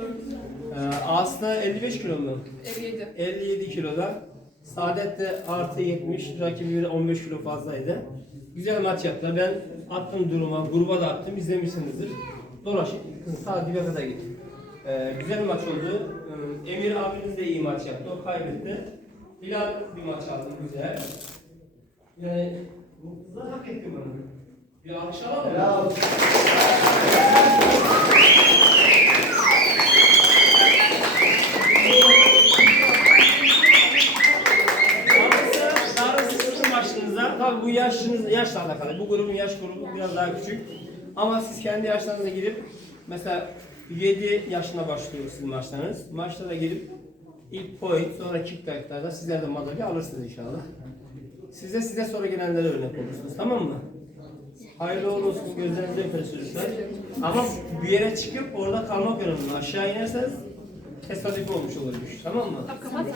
Ee, Aslı 55 kilo mu? 57. 57 kiloda. Saadet de artı 70, rakibi bir 15 kilo fazlaydı. Güzel maç yaptılar. Ben attım duruma, gruba da attım, izlemişsinizdir. Dolaşıp sağ dibe kadar gittim. Ee, güzel bir maç oldu. Ee, Emir abiniz de iyi maç yaptı, o kaybetti. Hilal bir maç aldı, güzel. Yani bu kızlar hak etti bunu. Bir alkış alalım mı? Helal. Tabii bu yaşınız, yaşla alakalı. Bu grubun yaş grubu biraz daha küçük. Ama siz kendi yaşlarınıza girip mesela 7 yaşına başlıyor sizin maçlarınız. Maçlara girip ilk point sonra kick back'larda sizler de madalya alırsınız inşallah. Size size sonra gelenlere örnek olursunuz tamam mı? Hayırlı uğurlu olsun gözlerinizi öperiz çocuklar. Ama bir yere çıkıp orada kalmak önemli. Aşağı inerseniz tesadüf olmuş olur bu iş, tamam mı? Tamam